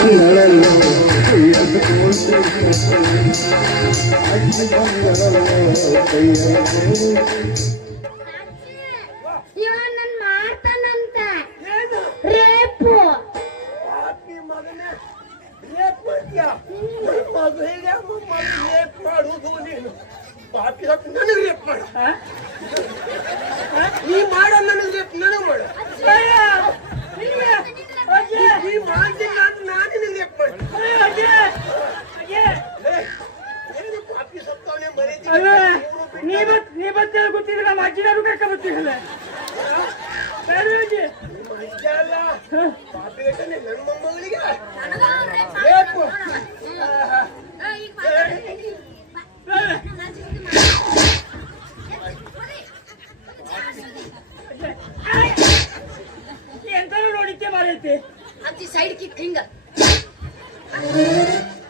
ನನ್ ಮಾಡ್ತಾನಂತ ರೇಪು ಮಾಡುವುದು ನೀನು ಪಾಪಿ ನನಗೆ ರೇಪ್ ಮಾಡ ನೀ ಮಾಡ ನನಗೆ ರೇಪ್ ನನಗೆ ಮಾಡ ನೀ ಮಾಡ್ತೀನಿ ನಾನು ನಿನಗೆ ರೇಪ್ ಮಾಡ ಪಾಪಿ ಸತ್ತವನೇ ನೀ ಬರ್ತೇವೆ ಗೊತ್ತಿದ್ರೆ ನಮ್ಮ ಅಜ್ಜಿನಾರು ಕಕ್ಕ ಬರ್ತೀರಲ್ಲ ಪಾಪಿ ನನ್ನ ಮೊಮ್ಮಗಳಿಗೆ ರೇಪ್ ಎಂತಾರು ನೋಡಿದ್ದೆ ಮಾರೈತೆ ಅಜ್ಜಿ ಸೈಡ್ ಕಿಕ್ ಹಿಂಗ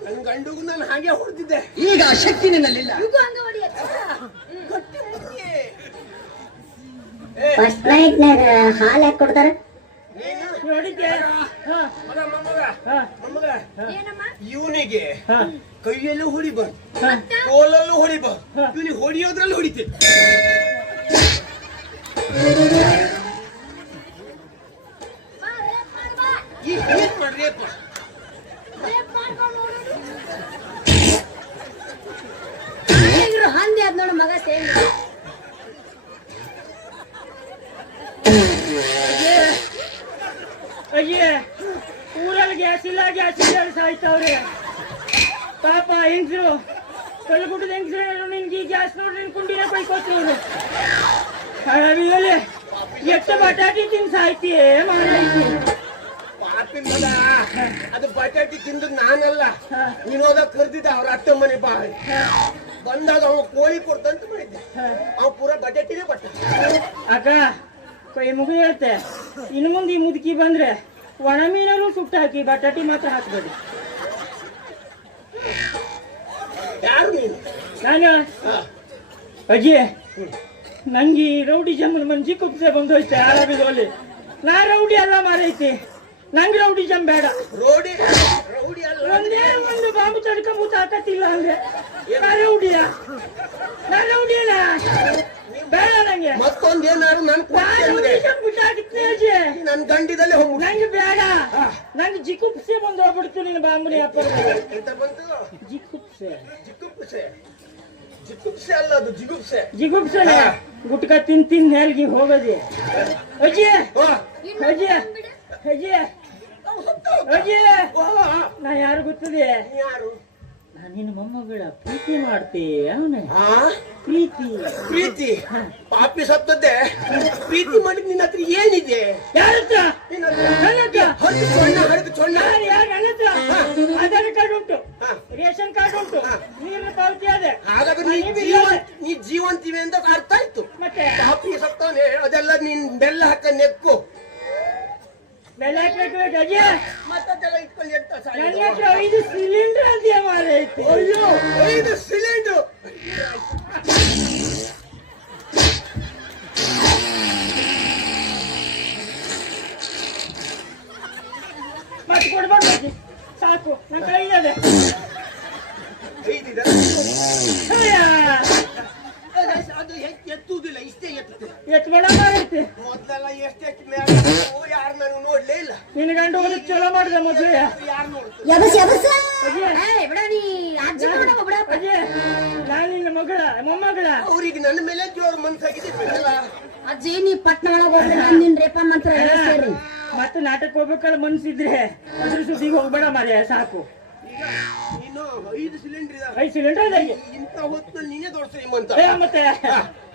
ನನ್ನ ಗಂಡುಗೂ ನಾನು ಹಾಗೆ ಹೊಡೆದಿದ್ದೆ ಈಗ ಶಕ್ತಿ ನಿನ್ನಲ್ಲಿಲ್ಲ ಹಂಗ ಹೊಡಿ ಫಸ್ಟ್ ನೈಟ್ ನಾಗ ಹಾಲು ಯಾಕೆ ಕೊಡ್ತಾರ ನೋಡಿದ್ದೆ ಇವನಿಗೆ ಕೈಯಲ್ಲೂ ಹೊಡಿಬಾರ್ದು ಕೋಲಲ್ಲೂ ಹೊಡಿಬಾರ್ದು ಇವನಿಗೆ ಹೊಡಿಯೋದ್ರಲ್ಲಿ ಹೊಡಿತೀನಿ ಮಾಡ್ರಿ ಅಪ್ಪ ಹಂದಿ ಅದ್ ನೋಡು ಮಗ ಸೇಮ್ ಅಯ್ಯೇ ಊರಲ್ಲಿ ಗ್ಯಾಸ್ ಇಲ್ಲ ಸಾಯ್ತಾವ್ರೆ ಪಾಪ ಹೆಂಗ್ಸರು ಕಲ್ಗುಡ್ಡದ ಹೆಂಗ್ಸರು ನಿನ್ಗೆ ಗ್ಯಾಸ್ ನೋಡ್ರಿ ಕುಂಡಿನ ಬೈಕೋತೀವ್ರು ಎಷ್ಟು ಬಟಾಟಿ ತಿನ್ ಸಾಯ್ತೀಯೇ ಮಾಡಾಯ್ತಿ ಪಾಪಿನ ಮಗ ಅದು ಬಟಾಟಿ ತಿಂದು ನಾನಲ್ಲ ನೀನು ಹೋದಾಗ ಕರ್ದಿದ್ದ ಅವ್ರ ಅತ್ತೆ ಮನೆ ಬಾ ಬಂದಾಗ ಅವ ಕೋಳಿ ಕೊಡ್ತಂತ ಮಾಡಿದ್ದೆ ಅವ ಪೂರ ಬಟಾಟಿನೇ ಬಟ್ಟ ಅಕ್ಕ ಕೈ ಮುಗಿ ಹೇಳ್ತೆ ಇನ್ನು ಮುಂದೆ ಈ ಮುದುಕಿ ಬಂದ್ರೆ ಒಣ ಮೀನಲ್ಲೂ ಸುಟ್ಟು ಹಾಕಿ ಬಟಾಟಿ ಮಾತ್ರ ಹಾಕ್ಬೇಡಿ ಯಾರು ನೀನು ನಾನು ಅಜ್ಜಿ ನಂಗೆ ರೌಡಿ ಜಮ್ಮನ ಮನ್ಸಿ ಕುಪ್ಸೆ ಬಂದೋಯ್ತೆ ಆರಾಮಿದಲ್ಲಿ ನಾ ರೌಡಿ ಎಲ್ಲ ಮಾರೈತಿ ನಂಗೆ ರೌಡಿ ಜಮ್ ಬೇಡ ರೋಡಿ ರೌಡಿ ಅಲ್ಲ ಒಂದೇ ಒಂದು ಬಾಂಬು ತಡ್ಕೊಂಬೂತ ಹಾಕತ್ತಿಲ್ಲ ಅಂದ್ರೆ ನಾ ರೌಡಿಯಲ್ಲ ಬೇಡ ನಂಗೆ ಮತ್ತೊಂದೇನಾದ್ರು ನನ್ ಬಿಟ್ಟಾಕಿತ್ನೇ ಅಜ್ಜಿ ನನ್ ಗಂಡಿದಲ್ಲಿ ಹೋಗ್ಬಿಡು ನಂಗೆ ಬೇಡ ನಂಗೆ ಜಿಕುಪ್ಸೆ ಬಂದು ಹೋಗ್ಬಿಡ್ತು ನಿನ್ನ ಬಾಂಬುನಿ ಅಪ್ಪ ಎಂತ ಬಂತು ಜಿಕುಪ್ಸೆ ಜಿಗುಪ್ಸೆ ಜಿಗುಪ್ಸೆ ಅಲ್ಲ ಅದು ಜಿಗುಪ್ಸೆ ಜಿಗುಪ್ಸೆ ಗುಟ್ಕ ತಿನ್ ನೆಲ್ಗಿ ಹೋಗದೆ ಅಜ್ಜಿ ಅಜ್ಜಿ ಅಜ್ಜಿ ಅಜ್ಜಿ ನಾ ಯಾರು ಗೊತ್ತದೆ ಯಾರು ನಾನು ನಿನ್ನ ಮೊಮ್ಮಗಳ ಪ್ರೀತಿ ಮಾಡ್ತೆ ಅವನ ಪ್ರೀತಿ ಪ್ರೀತಿ ಪಾಪಿ ಸತ್ತದ್ದೆ ಪ್ರೀತಿ ಮಾಡಿ ನಿನ್ನ ಹತ್ರ ಏನಿದೆ ಯಾರ ಹತ್ರ ಹರಿದು ಚೊಣ್ಣ ಆಧಾರ್ ಕಾರ್ಡ್ ಉಂಟು ರೇಷನ್ ಕಾರ್ಡ್ ಉಂಟು ನೀರಿನ ಪಾವತಿ ಅದೇ ಹಾಗಾದ್ರೆ ನೀ ಜೀವಂತಿವೆ ಅಂತ ಅರ್ಥ ಆಯ್ತು ಮತ್ತೆ ಪಾಪಿ ಸತ್ತವನೇ ಅದೆಲ್ಲ ನೀನ್ ಬೆಲ್ಲ ಹಾಕ ನೆಕ್ಕು ಬೆಲ್ಲ ಹಾಕ್ಬೇಕು ಅಜ್ಜಿ ಮತ್ತೆಲ್ಲ ಇಟ್ಕೊಳ್ಳಿ ಅಂತ ನನ್ನ ಹತ್ರ 5 ಸಿಲಿಂಡರ್ ಅಂತೀಯ ಮಾರೈತಿ ಅಯ್ಯೋ 5 ಸಿಲಿಂಡರ್ ಮತ್ತೆ ಕೊಡ್ಬಾರ್ದು ಅಜ್ಜಿ ಸಾಕು ನನ್ನ ಕೈಗಿದೆ ಅದು ಎತ್ತುವುದಿಲ್ಲ ಇಷ್ಟೇ ಎತ್ತುತ್ತೆ ಎತ್ಬೇಡ ಮಾರೈತಿ ಮೊದ್ಲೆಲ್ಲ ಎಷ್ಟು ಯಾರು ನಾನು ನೋಡ್ಲೇ ಇಲ್ಲ ನಿನ್ನ ಗಂಡು ಹೋಗಿ ಚಲೋ ಮಾಡಿದೆ ಮೊದ್ಲು ಯಾರು ನೋಡ್ತು ಅಜ್ಜಿ ನಾನು ನಿನ್ನ ಮಗಳ ಮೊಮ್ಮಗಳ ಅವ್ರಿಗೆ ನನ್ನ ಮೇಲೆ ಜೋರು ಮನ್ಸಾಗಿದೆ ಅಜ್ಜಿ ನೀ ಪಟ್ನ ಒಳಗೆ ಹೋಗ್ರಿ ನಾನು ರೇಪ ಮಂತ್ರ ಹೇಳ್ತೇರಿ ಮತ್ತೆ ನಾಟಕ ಹೋಗ್ಬೇಕಲ್ಲ ಮನ್ಸಿದ್ರೆ ಅದ್ರ ಸುದ್ದಿಗೆ ಹೋಗ್ಬೇಡ ಮಾರ್ಯ ಸಾಕು ನೀನು 5 ಸಿಲಿಂಡರ್ ಇದೆ 5 ಸಿಲಿಂಡರ್ ಇದೆ ಇಂತ ಹೊತ್ತಿನಲ್ಲಿ ನೀನೇ ದೊಡ್ಡ ಶ್ರೀಮಂತ ಮತ್ತೆ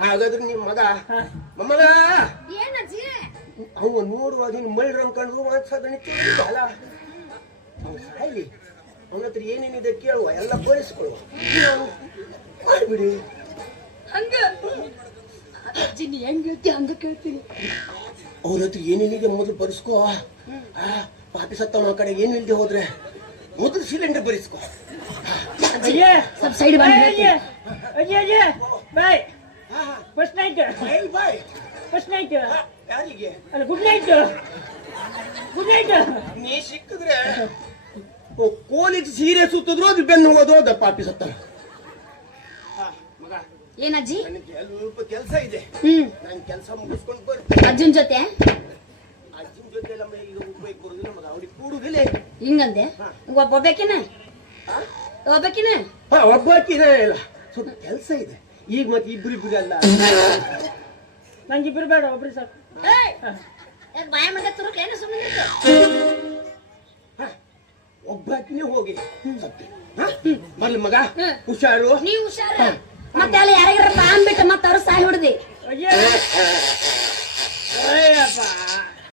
ಹಾಗಾದ್ರೆ ನಿಮ್ ಮಗ ಮೊಮ್ಮಗ ಏನಜ್ಜಿ ಅವ ನೋಡುವಾಗ ನೀನು ಮೈರಂಗ್ ಕಂಡು ಅಲ್ಲ ಸಾಯ್ಲಿ ಅವನ ಹತ್ರ ಏನೇನಿದೆ ಕೇಳುವ ಎಲ್ಲ ತೋರಿಸ್ಕೊಳ್ಳುವ ಮಾಡ್ಬಿಡಿ ಹಂಗ ಅಜ್ಜಿ ನೀ ಹೆಂಗ್ ಹೇಳ್ತಿ ಹಂಗ ಕೇಳ್ತೀನಿ ಅವ್ರ ಹತ್ರ ಏನೇನಿದೆ ಮೊದಲು ಬರೆಸ್ಕೋ ಪಾಪಿ ಸತ್ತವನ ಕಡೆ ಏನು ಇಲ್ದೆ ಹೋದ್ರೆ ಮೊದಲು ಸಿಲಿಂಡರ್ ಬರೆಸ್ಕೋ ಸ್ವಲ್ಪ ಸೈಡ್ ಅಜ್ಜಿ ಅಜ್ಜಿ boy first night boy first night ಯಾರಿಗೆ ಅಲ್ಲ ಗುಡ್ ನೈಟ್ ಗುಡ್ ನೈಟ್ ನೀ ಸಿಕ್ಕಿದ್ರೆ ಕೋಲಿಗೆ ಸೀರೆ ಸುತ್ತಿದ್ರು ಅದು ಬೆನ್ನು ಹೋಗೋದು ಅದ ಪಾಪಿ ಸತ್ತ. ಮಗ ಏನಜ್ಜಿ? ನನಗೆ ಸ್ವಲ್ಪ ಕೆಲಸ ಇದೆ, ನಾನು ಕೆಲಸ ಮುಗಿಸ್ಕೊಂಡು ಬರ್ತೀನಿ. ಅಜ್ಜನ್ ಜೊತೆ ಅಜ್ಜಿನ ಜೊತೆ ಎಲ್ಲ ಈಗ ಉಪಯೋಗ ಬರುದಿಲ್ಲ ಮಗ, ಅವ್ರಿಗೆ ಕೂಡುದಿಲ್ಲ. ಹಿಂಗಂದೆ? ಒಬ್ಬಬೇಕಿನ ಒಬ್ಬಕಿನ ಒಬ್ಬಾಕಿನ ಇಲ್ಲ, ಸ್ವಲ್ಪ ಕೆಲಸ ಇದೆ ಈಗ. ಮತ್ತೆ ಇಬ್ರಿಬ್ರು ಅಲ್ಲ, ನಂಗೆ ಇಬ್ರು ಬೇಡ, ಒಬ್ರು ಸಾಕು. ಬಾಯ ಮಗ ತುರುಕ್ಲೇನ ಸುಮ್ಮನೆ ಒಬ್ಬಾಕಿನೇ ಹೋಗಿ ಬರ್ಲಿ ಮಗ, ಹುಷಾರು. ನೀವು ಹುಷಾರ. ಮತ್ತೆ ಅಲ್ಲಿ ಯಾರಿಗಾರ ಅಂದ್ಬಿಟ್ಟು ಮತ್ತೆ ಅವ್ರು ಸಾಯ್ ಹೊಡ್ದಿ. ಅಯ್ಯಪ್ಪ